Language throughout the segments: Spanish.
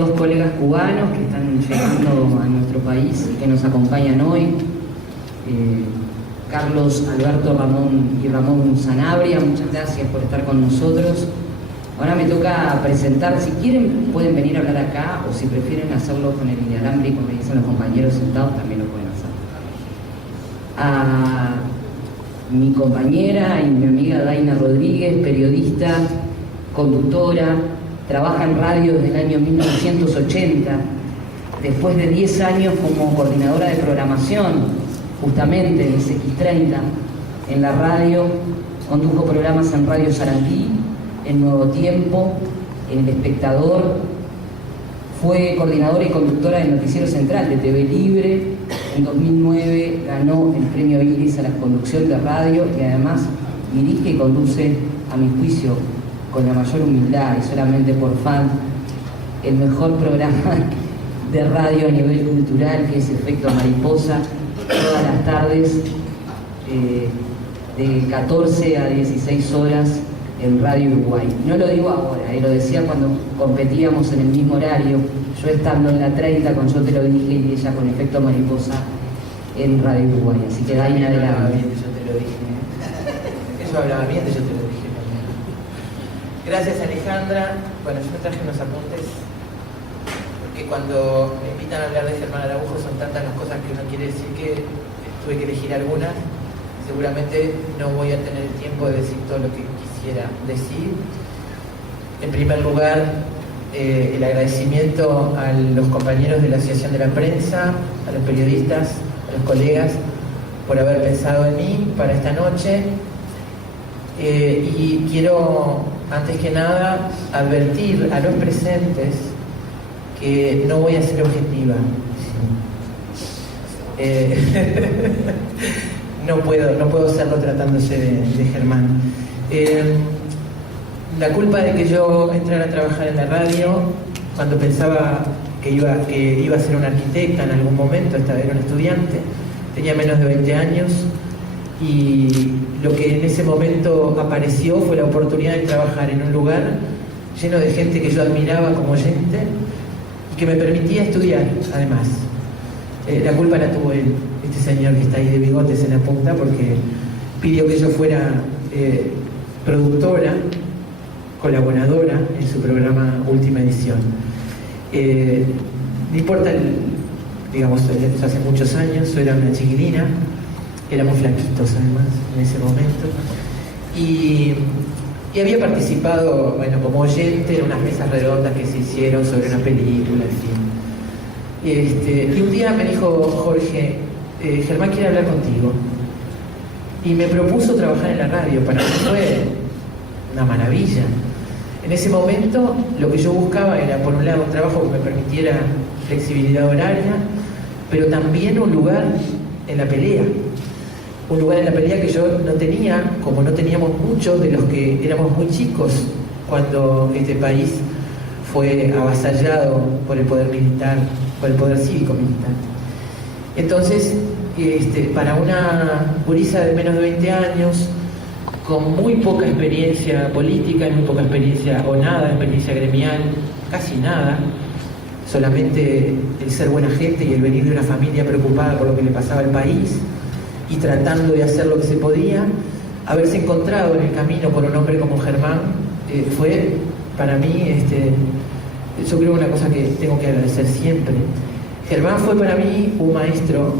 dos colegas cubanos que están llegando a nuestro país y que nos acompañan hoy. Carlos Alberto Ramón Sanabria, muchas gracias por estar con nosotros. Ahora me toca presentar, si quieren pueden venir a hablar acá, o si prefieren hacerlo con el inalámbrico, me dicen los compañeros sentados, también lo pueden hacer. A mi compañera y mi amiga Daina Rodríguez, periodista, conductora, trabaja en radio desde el año 1980, después de 10 años como coordinadora de programación, justamente en X30, en la radio, condujo programas en Radio Sarandí, en Nuevo Tiempo, en El Espectador, fue coordinadora y conductora del Noticiero Central de TV Libre. En 2009 ganó el premio Iris a la conducción de radio y además dirige y conduce, a mi juicio, con la mayor humildad y solamente por fan, el mejor programa de radio a nivel cultural, que es Efecto Mariposa, todas las tardes, de 14 a 16 horas en Radio Uruguay. No lo digo ahora, lo decía cuando competíamos en el mismo horario, yo estando en la 30 con Yo Te Lo Dije y ella con Efecto Mariposa en Radio Uruguay. Así que Daina, adelante. Yo te lo dije. Eso hablaba bien de Yo Te Lo Dije. Gracias, Alejandra. Bueno, yo me traje unos apuntes, porque cuando me invitan a hablar de Germán Araujo son tantas las cosas que uno quiere decir que tuve que elegir algunas. Seguramente no voy a tener el tiempo de decir todo lo que quisiera decir. En primer lugar, el agradecimiento a los compañeros de la Asociación de la Prensa, a los periodistas, a los colegas, por haber pensado en mí para esta noche. Y quiero, antes que nada, advertir a los presentes que no voy a ser objetiva. No puedo hacerlo tratándose de Germán. La culpa de que yo entrara a trabajar en la radio, cuando pensaba que iba a ser una arquitecta en algún momento, era un estudiante, tenía menos de 20 años, y lo que en ese momento apareció fue la oportunidad de trabajar en un lugar lleno de gente que yo admiraba como oyente y que me permitía estudiar, además. La culpa la tuvo él, este señor que está ahí de bigotes en la punta, porque pidió que yo fuera productora, colaboradora en su programa Última Edición. No importa, digamos, hace muchos años, yo era una chiquilina, éramos flaquitos además en ese momento, y había participado, bueno, como oyente en unas mesas redondas que se hicieron sobre una película, en fin. Y un día me dijo Jorge, Germán quiere hablar contigo, y me propuso trabajar en la radio. Para mí fue una maravilla. En ese momento lo que yo buscaba era, por un lado, un trabajo que me permitiera flexibilidad horaria, pero también un lugar en la pelea. Un lugar en la pelea que yo no tenía, como no teníamos muchos de los que éramos muy chicos cuando este país fue avasallado por el poder militar, por el poder cívico-militar. Entonces, para una gurisa de menos de 20 años, con muy poca experiencia política, muy poca experiencia o nada, experiencia gremial, casi nada, solamente el ser buena gente y el venir de una familia preocupada por lo que le pasaba al país y tratando de hacer lo que se podía, haberse encontrado en el camino por un hombre como Germán, fue para mí, yo creo una cosa que tengo que agradecer siempre. Germán fue para mí un maestro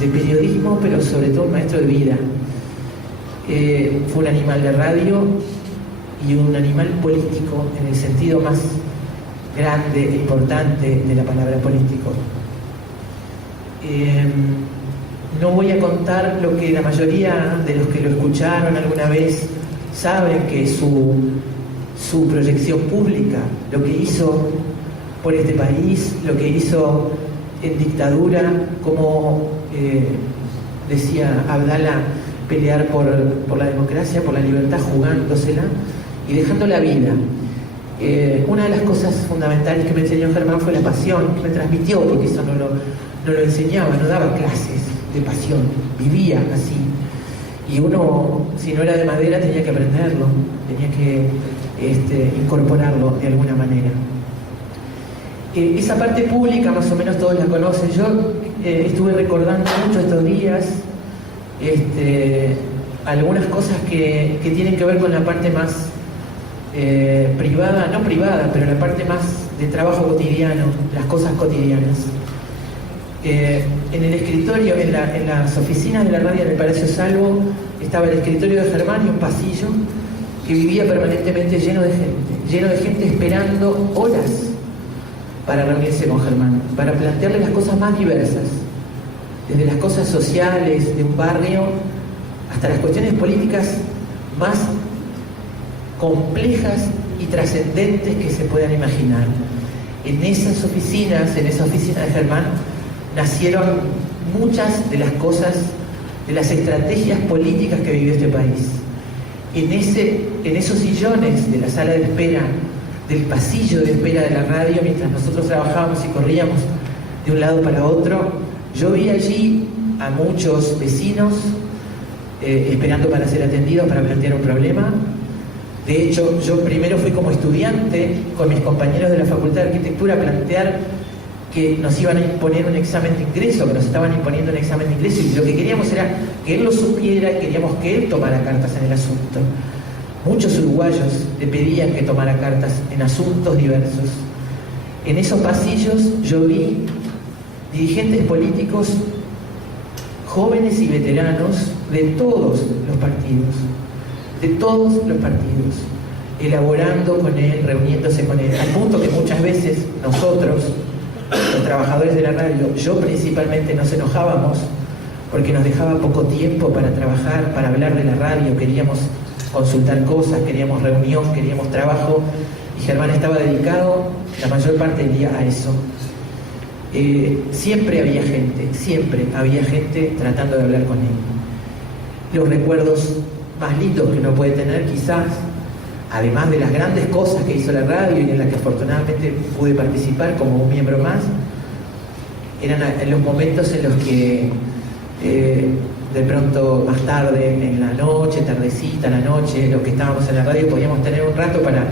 de periodismo, pero sobre todo un maestro de vida. Fue un animal de radio y un animal político en el sentido más grande e importante de la palabra político. No voy a contar lo que la mayoría de los que lo escucharon alguna vez saben, que es su proyección pública, lo que hizo por este país, lo que hizo en dictadura, como decía Abdala, pelear por la democracia, por la libertad, jugándosela y dejando la vida. Una de las cosas fundamentales que me enseñó Germán fue la pasión, que me transmitió, porque eso no lo enseñaba, no daba clases de pasión, vivía así. Y uno, si no era de madera, tenía que aprenderlo, tenía que incorporarlo de alguna manera. Esa parte pública más o menos todos la conocen. Yo estuve recordando mucho estos días algunas cosas que tienen que ver con la parte más privada, no privada, pero la parte más de trabajo cotidiano, las cosas cotidianas. En el escritorio, en las oficinas de la radio en el Palacio Salvo, estaba el escritorio de Germán y un pasillo que vivía permanentemente lleno de gente esperando horas para reunirse con Germán, para plantearle las cosas más diversas, desde las cosas sociales de un barrio hasta las cuestiones políticas más complejas y trascendentes que se puedan imaginar. En esas oficinas, en esa oficina de Germán, nacieron muchas de las cosas, de las estrategias políticas que vivió este país. En esos sillones de la sala de espera, del pasillo de espera de la radio, mientras nosotros trabajábamos y corríamos de un lado para otro, yo vi allí a muchos vecinos esperando para ser atendidos, para plantear un problema. De hecho, yo primero fui como estudiante con mis compañeros de la Facultad de Arquitectura a plantear que nos iban a imponer un examen de ingreso, que nos estaban imponiendo un examen de ingreso, y lo que queríamos era que él lo supiera y queríamos que él tomara cartas en el asunto. Muchos uruguayos le pedían que tomara cartas en asuntos diversos. En esos pasillos yo vi dirigentes políticos jóvenes y veteranos de todos los partidos, elaborando con él, reuniéndose con él, al punto que muchas veces nosotros, los trabajadores de la radio, yo principalmente, nos enojábamos porque nos dejaba poco tiempo para trabajar, para hablar de la radio, queríamos consultar cosas, queríamos reunión, queríamos trabajo, y Germán estaba dedicado la mayor parte del día a eso. Siempre había gente tratando de hablar con él. Los recuerdos más lindos que uno puede tener, quizás, además de las grandes cosas que hizo la radio y en las que afortunadamente pude participar como un miembro más, eran en los momentos en los que de pronto más tarde, en la noche, tardecita, la noche, los que estábamos en la radio podíamos tener un rato para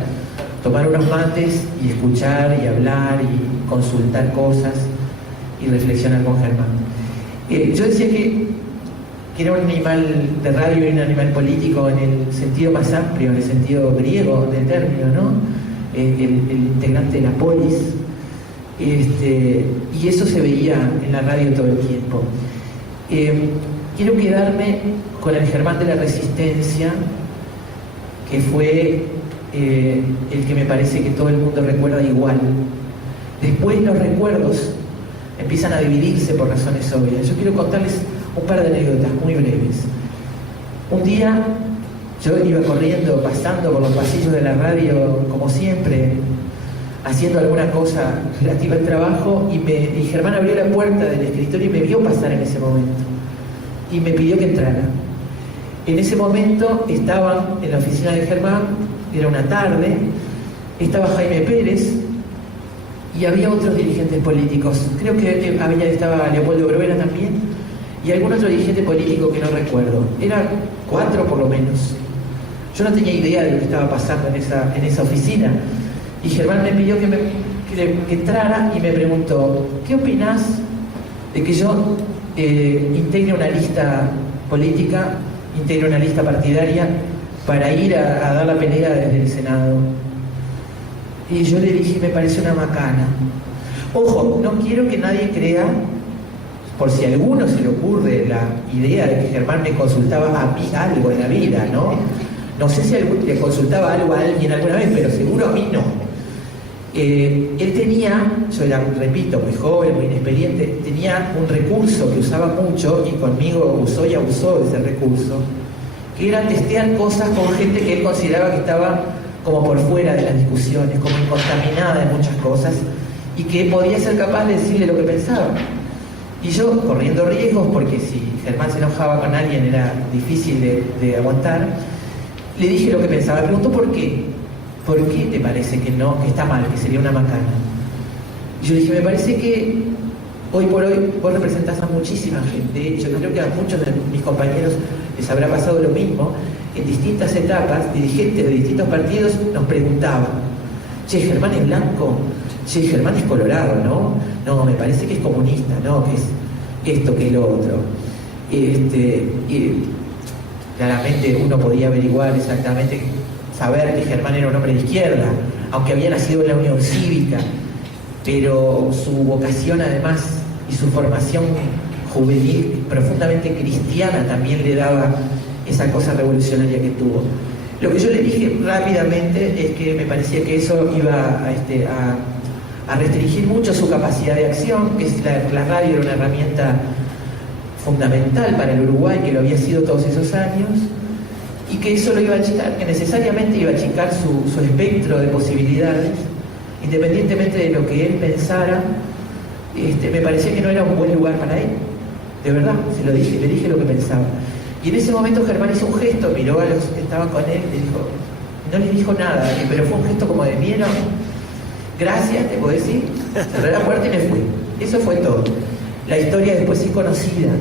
tomar unos mates y escuchar y hablar y consultar cosas y reflexionar con Germán. Yo decía que era un animal de radio y un animal político en el sentido más amplio, en el sentido griego del término, ¿no? El integrante de la polis, y eso se veía en la radio todo el tiempo. Quiero quedarme con el Germán de la Resistencia, que fue el que me parece que todo el mundo recuerda igual. Después los recuerdos empiezan a dividirse por razones obvias. Yo quiero contarles un par de anécdotas muy breves. Un día yo iba corriendo, pasando por los pasillos de la radio, como siempre, haciendo alguna cosa relativa al trabajo, y Germán abrió la puerta del escritorio y me vio pasar en ese momento. Y me pidió que entrara. En ese momento estaban en la oficina de Germán, era una tarde, estaba Jaime Pérez y había otros dirigentes políticos. Creo que estaba Leopoldo Bruera también y algún otro dirigente político que no recuerdo. Eran 4 por lo menos. Yo no tenía idea de lo que estaba pasando en esa oficina. Y Germán me pidió que entrara y me preguntó: ¿qué opinás de que yo integre una lista política, integre una lista partidaria para ir a dar la pelea desde el Senado? Y yo le dije: me parece una macana. Ojo, no quiero que nadie crea, por si a alguno se le ocurre la idea de que Germán me consultaba a mí algo en la vida, ¿no? No sé si le consultaba algo a alguien alguna vez, pero seguro a mí no. Él tenía, yo era, repito, muy joven, muy inexperiente, tenía un recurso que usaba mucho, y conmigo usó y abusó de ese recurso, que era testear cosas con gente que él consideraba que estaba como por fuera de las discusiones, como incontaminada en muchas cosas, y que podía ser capaz de decirle lo que pensaba. Y yo, corriendo riesgos, porque si Germán se enojaba con alguien era difícil de aguantar, le dije lo que pensaba. Me preguntó por qué. ¿Por qué te parece que no, que está mal, que sería una macana? Y yo dije: me parece que hoy por hoy vos representás a muchísima gente. De hecho, creo que a muchos de mis compañeros les habrá pasado lo mismo. En distintas etapas, dirigentes de distintos partidos nos preguntaban: che, Germán es blanco, che, Germán es colorado, ¿no? No, me parece que es comunista, ¿no? Que es esto, que lo otro. Y claramente uno podía averiguar exactamente, saber que Germán era un hombre de izquierda, aunque había nacido en la Unión Cívica, pero su vocación además y su formación juvenil profundamente cristiana también le daba esa cosa revolucionaria que tuvo. Lo que yo le dije rápidamente es que me parecía que eso iba a restringir mucho su capacidad de acción, que la radio era una herramienta fundamental para el Uruguay, que lo había sido todos esos años, y que eso lo iba a achicar, que necesariamente iba a achicar su espectro de posibilidades, independientemente de lo que él pensara. Me parecía que no era un buen lugar para él, de verdad, se lo dije, le dije lo que pensaba. Y en ese momento Germán hizo un gesto, miró a los que estaban con él, no le dijo nada, pero fue un gesto como de miedo. Gracias, te puedo decir. Cerré la puerta y me fui. Eso fue todo. La historia después es conocida.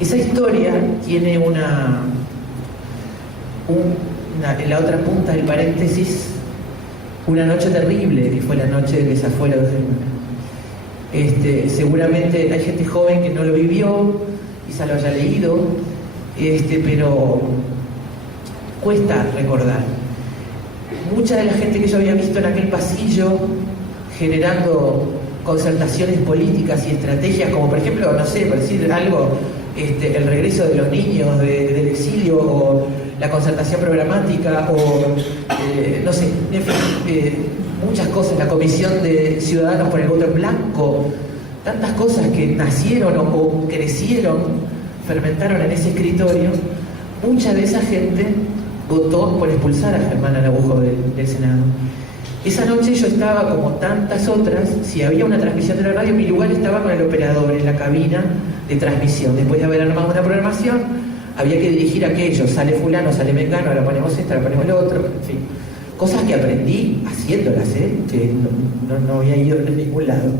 Esa historia tiene en la otra punta del paréntesis, una noche terrible, que fue la noche del desafuero de Germán. Seguramente hay gente joven que no lo vivió, quizá lo haya leído, pero cuesta recordar. Mucha de la gente que yo había visto en aquel pasillo generando concertaciones políticas y estrategias, como por ejemplo, no sé, por decir algo, el regreso de los niños del exilio, o la concertación programática, o no sé, en fin, muchas cosas, la Comisión de Ciudadanos por el Voto en Blanco, tantas cosas que nacieron o crecieron, fermentaron en ese escritorio. Mucha de esa gente votó por expulsar a Germán Araujo del Senado. Esa noche yo estaba, como tantas otras, si había una transmisión de la radio, mi lugar estaba con el operador en la cabina de transmisión. Después de haber armado una programación, había que dirigir aquello, sale fulano, sale mengano, ahora ponemos esto, ahora ponemos lo otro, en fin. Cosas que aprendí haciéndolas, que no había ido de ningún lado.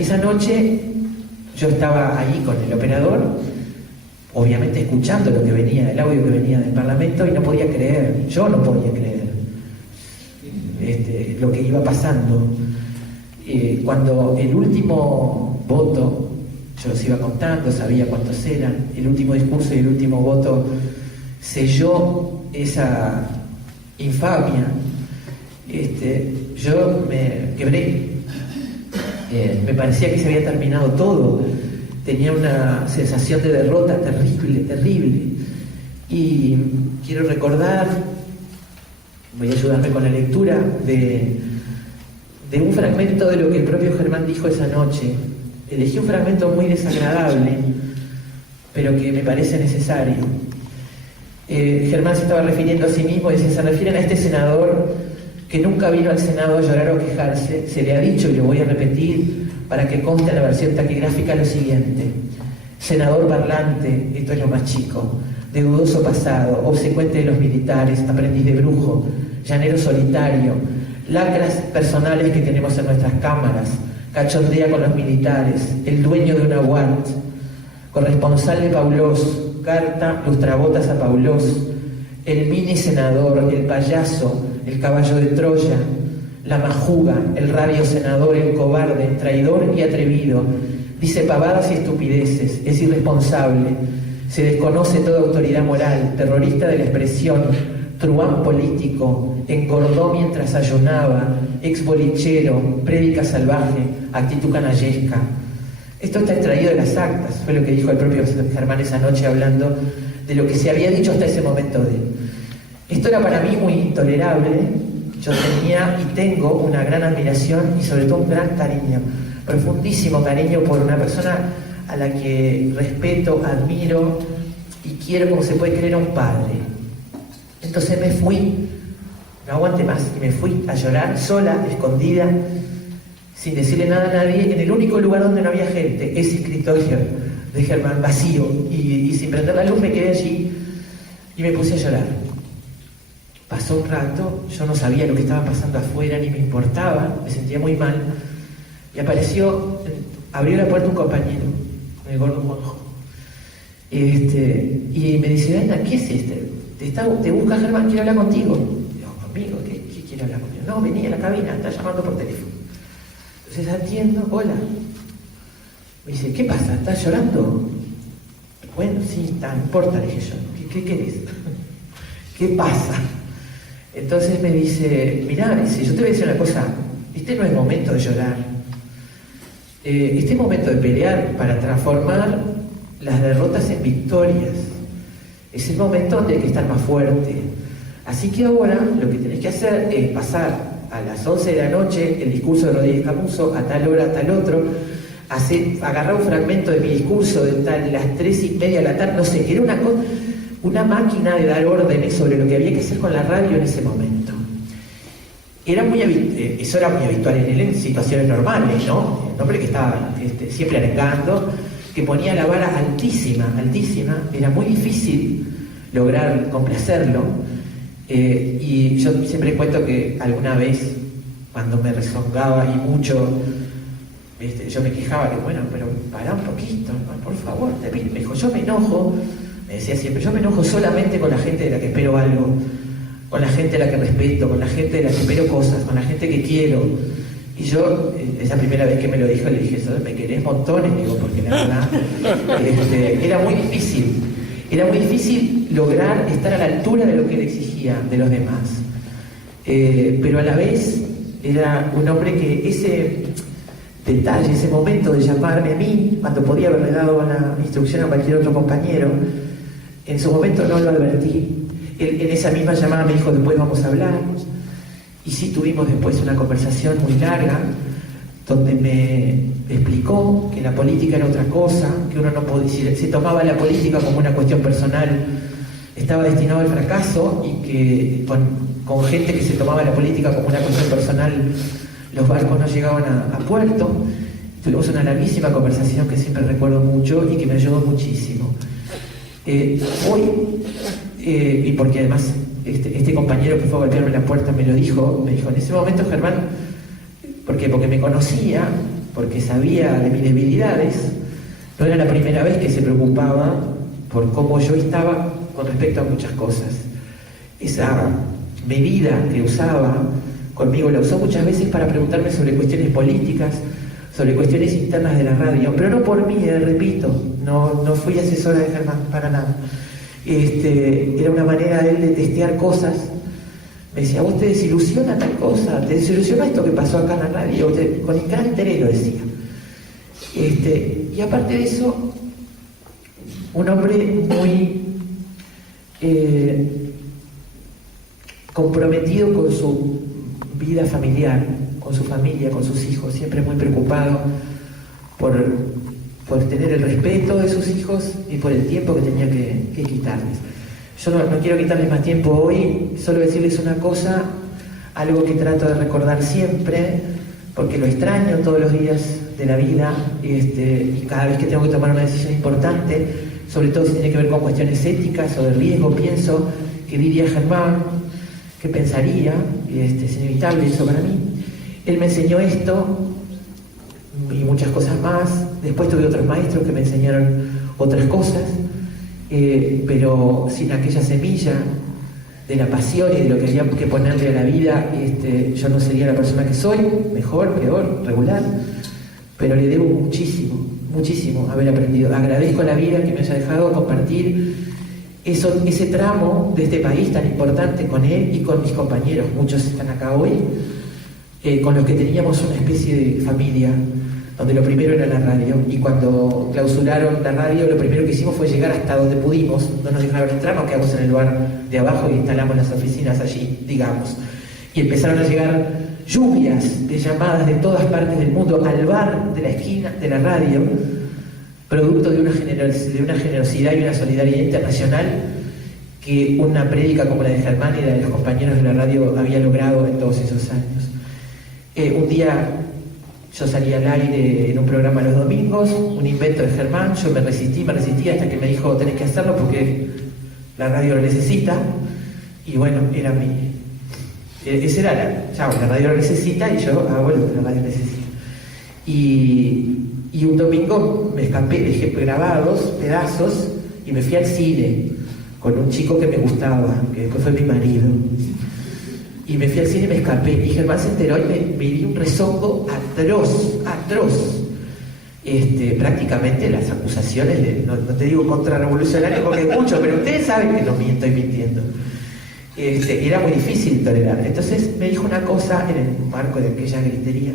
Esa noche yo estaba ahí con el operador, obviamente escuchando lo que venía, el audio que venía del Parlamento, y no podía creer, yo no podía creer lo que iba pasando. Cuando el último voto, yo los iba contando, sabía cuántos eran, el último discurso y el último voto selló esa infamia, yo me quebré. Me parecía que se había terminado todo. Tenía una sensación de derrota terrible, terrible. Y quiero recordar, voy a ayudarme con la lectura de un fragmento de lo que el propio Germán dijo esa noche. Elegí un fragmento muy desagradable, pero que me parece necesario. Germán se estaba refiriendo a sí mismo y decía: se refieren a este senador que nunca vino al Senado a llorar o quejarse. Se le ha dicho, y lo voy a repetir para que conste en la versión taquigráfica, lo siguiente: senador parlante, esto es lo más chico, de dudoso pasado, obsecuente de los militares, aprendiz de brujo, llanero solitario, lacras personales que tenemos en nuestras cámaras, cachondea con los militares, el dueño de una UART, corresponsal de Paulós, carta lustrabotas a Paulós, el mini senador, el payaso, el caballo de Troya, la majuga, el rabio senador, el cobarde, traidor y atrevido, dice pavadas y estupideces, es irresponsable, se desconoce toda autoridad moral, terrorista de la expresión, truán político, engordó mientras ayunaba, ex bolichero, prédica salvaje, actitud canallesca. Esto está extraído de las actas, fue lo que dijo el propio Germán esa noche, hablando de lo que se había dicho hasta ese momento de él. Esto era para mí muy intolerable. Yo tenía y tengo una gran admiración y sobre todo un gran cariño, profundísimo cariño por una persona a la que respeto, admiro y quiero, como se puede creer, a un padre. Entonces me fui, no aguanté más, y me fui a llorar sola, escondida, sin decirle nada a nadie, en el único lugar donde no había gente, ese escritorio de Germán, vacío, y sin prender la luz me quedé allí y me puse a llorar. Pasó un rato, yo no sabía lo que estaba pasando afuera, ni me importaba, me sentía muy mal, y abrió la puerta un compañero, el gordo Juanjo, y me dice: venga, ¿qué es este? Te busca Germán, quiere hablar contigo. Digo: ¿conmigo? ¿Qué quería hablar conmigo. No, vení a la cabina, está llamando por teléfono. Entonces atiendo, hola. Me dice, ¿qué pasa? ¿Estás llorando? Bueno, sí, no importa, le dije yo. ¿Qué querés? ¿Qué pasa? Entonces me dice, mirá, dice, yo te voy a decir una cosa, este no es momento de llorar. Este es momento de pelear para transformar las derrotas en victorias. Es el momento donde hay que estar más fuerte. Así que ahora lo que tenés que hacer es pasar a las 11 de la noche el discurso de Rodríguez Camuso, a tal hora, a tal otro, agarrar un fragmento de mi discurso de las 3:30 de la tarde, no sé, que era una máquina de dar órdenes sobre lo que había que hacer con la radio en ese momento. Eso era muy habitual en él en situaciones normales, ¿no? El hombre que estaba siempre arengando, que ponía la vara altísima, altísima, era muy difícil lograr complacerlo. Y yo siempre cuento que alguna vez, cuando me rezongaba y mucho, yo me quejaba que, bueno, pero pará un poquito, ¿no? Por favor, me dijo, yo me enojo, me decía siempre, yo me enojo solamente con la gente de la que espero algo, con la gente de la que respeto, con la gente de la que espero cosas, con la gente que quiero. Y yo, esa primera vez que me lo dijo, le dije, eso, me querés montones, digo, porque la verdad, era muy difícil lograr estar a la altura de lo que le exigía de los demás. Pero a la vez, era un hombre que ese detalle, ese momento de llamarme a mí, cuando podía haberle dado la instrucción a cualquier otro compañero, en su momento no lo advertí. Él, en esa misma llamada me dijo, después vamos a hablar. Y sí tuvimos después una conversación muy larga, donde me explicó que la política era otra cosa, que uno no podía decir, se tomaba la política como una cuestión personal, estaba destinado al fracaso, y que con gente que se tomaba la política como una cuestión personal, los barcos no llegaban a puerto. Tuvimos una larguísima conversación que siempre recuerdo mucho y que me ayudó muchísimo. Hoy, y porque además este compañero que fue a golpearme la puerta me dijo en ese momento, Germán, ¿por qué? Porque me conocía, porque sabía de mis debilidades, no era la primera vez que se preocupaba por cómo yo estaba con respecto a muchas cosas. Esa medida que usaba conmigo la usó muchas veces para preguntarme sobre cuestiones políticas, sobre cuestiones internas de la radio, pero no por mí, repito, no fui asesora de Germán para nada. Era una manera de él de testear cosas. Me decía, ¿vos te desilusiona tal cosa? ¿Te desilusiona esto que pasó acá en la radio? Con el gran interés lo decía. Y aparte de eso, un hombre muy comprometido con su vida familiar, con su familia, con sus hijos, siempre muy preocupado por tener el respeto de sus hijos y por el tiempo que tenía que quitarles. Yo no quiero quitarles más tiempo hoy, solo decirles una cosa, algo que trato de recordar siempre, porque lo extraño todos los días de la vida, y cada vez que tengo que tomar una decisión importante, sobre todo si tiene que ver con cuestiones éticas o de riesgo, pienso, ¿qué diría Germán? ¿Qué pensaría? Es inevitable eso para mí. Él me enseñó esto y muchas cosas más. Después tuve otros maestros que me enseñaron otras cosas, pero sin aquella semilla de la pasión y de lo que había que ponerle a la vida, yo no sería la persona que soy, mejor, peor, regular, pero le debo muchísimo haber aprendido. Agradezco a la vida que me haya dejado compartir ese tramo de este país tan importante con él y con mis compañeros, muchos están acá hoy, con los que teníamos una especie de familia, donde lo primero era la radio, y cuando clausuraron la radio, lo primero que hicimos fue llegar hasta donde pudimos, no nos dejaron entrar, nos quedamos en el bar de abajo y instalamos las oficinas allí, digamos, y empezaron a llegar lluvias de llamadas de todas partes del mundo al bar de la esquina de la radio, producto de una generosidad y una solidaridad internacional que una prédica como la de Germán y la de los compañeros de la radio había logrado en todos esos años. Un día yo salí al aire en un programa los domingos, un invento de Germán, yo me resistí hasta que me dijo, tenés que hacerlo porque la radio lo necesita, y bueno, ese era la radio lo necesita y yo hago lo que la radio necesita. Y un domingo me escapé, dejé grabados, pedazos, y me fui al cine con un chico que me gustaba, que después fue mi marido. Y me fui al cine y me escapé. Y Germán se enteró y me dio un rezongo atroz, atroz. Prácticamente las acusaciones, no te digo contrarrevolucionario porque es mucho, pero ustedes saben que no estoy mintiendo. Era muy difícil tolerar. Entonces me dijo una cosa en el marco de aquella gritería.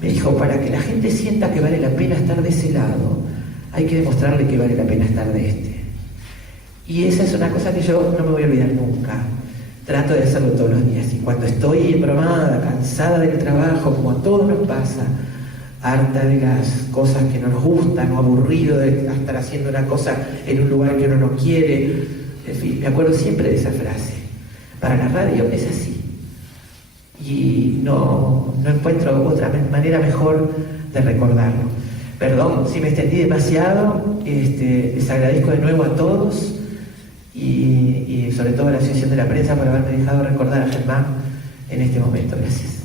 Me dijo, para que la gente sienta que vale la pena estar de ese lado, hay que demostrarle que vale la pena estar de este. Y esa es una cosa que yo no me voy a olvidar nunca. Trato de hacerlo todos los días. Y cuando estoy embromada, cansada del trabajo, como a todos nos pasa, harta de las cosas que no nos gustan, o aburrido de estar haciendo una cosa en un lugar que uno no quiere, en fin, me acuerdo siempre de esa frase. Para la radio es así. Y no encuentro otra manera mejor de recordarlo. Perdón si me extendí demasiado, les agradezco de nuevo a todos y sobre todo a la Asociación de la Prensa por haberme dejado recordar a Germán en este momento. Gracias.